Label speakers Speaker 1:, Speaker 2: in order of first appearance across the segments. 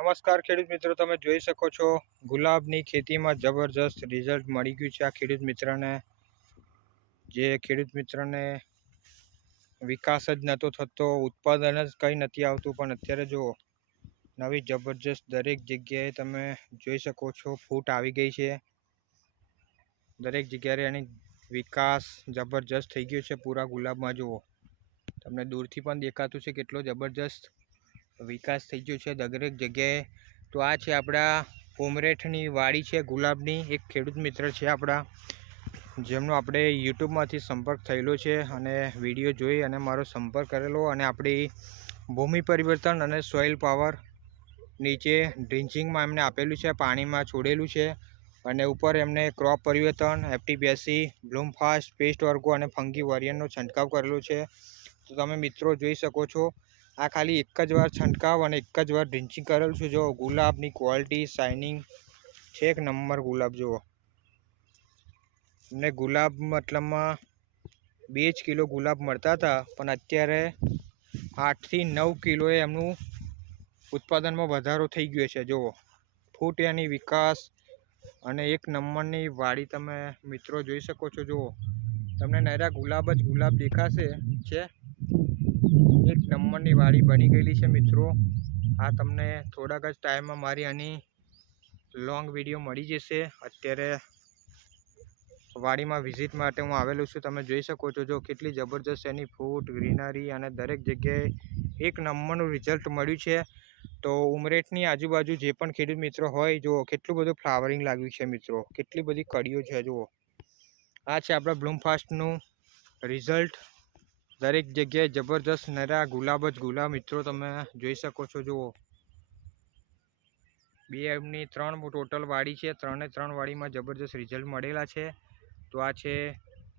Speaker 1: નમસ્કાર ખેડૂત મિત્રો, તમે જોઈ શકો છો, ગુલાબની ખેતીમાં જબરજસ્ત રિઝલ્ટ મળી ગયું છે આ ખેડૂત મિત્રને. જે ખેડૂત મિત્રને વિકાસ જ નહોતો થતો, ઉત્પાદન જ કંઈ નથી આવતું, પણ અત્યારે જુઓ નવી જબરજસ્ત દરેક જગ્યાએ તમે જોઈ શકો છો, ફૂટ આવી ગઈ છે. દરેક જગ્યાએ એની વિકાસ જબરજસ્ત થઈ ગયો છે, પૂરા ગુલાબમાં જુઓ. તમને દૂરથી પણ દેખાતું છે કેટલો જબરજસ્ત વિકાસ થઈ ગયો છે દરેક જગ્યાએ. તો આ છે આપણા ઉમરેઠની વાડી છે, ગુલાબની. એક ખેડૂત મિત્ર છે આપણા, જેમનો આપણે યુટ્યુબમાંથી સંપર્ક થયેલો છે અને વીડિયો જોઈ અને મારો સંપર્ક કરેલો અને આપણી ભૂમિ પરિવર્તન અને સોઇલ પાવર નીચે ડ્રિંકિંગમાં એમને આપેલું છે, પાણીમાં છોડેલું છે અને ઉપર એમને ક્રોપ પરિવર્તન એફટીપીએસસી બ્લૂમફાસ્ટ, પેસ્ટ વર્ગો અને ફંગી વોરિયરનો છંટકાવ કરેલો છે. તો તમે મિત્રો જોઈ શકો છો આ ખાલી એક જ વાર છંટકાવ અને એક જ વાર ડ્રિન્ચિંગ કરેલું છે. જો ગુલાબની ક્વોલિટી શાઇનિંગ છે એક નંબર ગુલાબ, જુઓ. ને ગુલાબ મતલબમાં બે જ કિલો ગુલાબ મળતા હતા, પણ અત્યારે આઠથી નવ કિલોએ એમનું ઉત્પાદનમાં વધારો થઈ ગયો છે. જુઓ ફૂટ એની વિકાસ અને એક નંબરની વાડી તમે મિત્રો જોઈ શકો છો. જુઓ, તમને નૈરા ગુલાબ જ ગુલાબ દેખાશે, છે? એક નંબરની વાડી બની ગયેલી છે મિત્રો. આ તમને થોડાક જ ટાઈમમાં મારી આની લોંગ વીડિયો મળી જશે. અત્યારે વાડીમાં વિઝિટ માટે હું આવેલો છું. તમે જોઈ શકો છો જો કેટલી જબરજસ્ત એની ફૂટ, ગ્રીનરી અને દરેક જગ્યાએ એક નંબરનું રિઝલ્ટ મળ્યું છે. તો ઉમરેઠની આજુબાજુ જે પણ ખેડૂત મિત્રો હોય, જુઓ કેટલું બધું ફ્લાવરિંગ લાગ્યું છે મિત્રો. કેટલી બધી કડીઓ છે, જુઓ. આ છે આપણા બ્લૂમફાસ્ટનું રિઝલ્ટ દરેક જગ્યાએ જબરજસ્ત નરા ગુલાબ જ ગુલાબ. મિત્રો, તમે જોઈ શકો છો, જુઓ. બે એમની ત્રણ ટોટલ વાડી છે. ત્રણે ત્રણ વાડીમાં જબરજસ્ત રિઝલ્ટ મળેલા છે. તો આ છે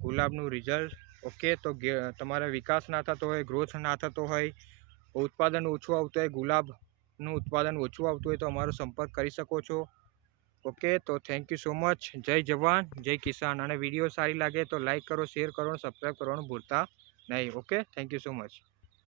Speaker 1: ગુલાબનું રિઝલ્ટ ઓકે, તો તમારે વિકાસ ના થતો હોય ગ્રોથ ના થતો હોય, ઉત્પાદન ઓછું આવતું હોય, ગુલાબનું ઉત્પાદન ઓછું આવતું હોય, તો અમારો સંપર્ક કરી શકો છો. ઓકે, તો થેન્ક યુ સો મચ જય જવાન, જય કિસાન. અને વીડિયો સારી લાગે તો લાઇક કરો શેર કરો સબસ્ક્રાઈબ કરવાનું ભૂલતા નહીં okay thank you so much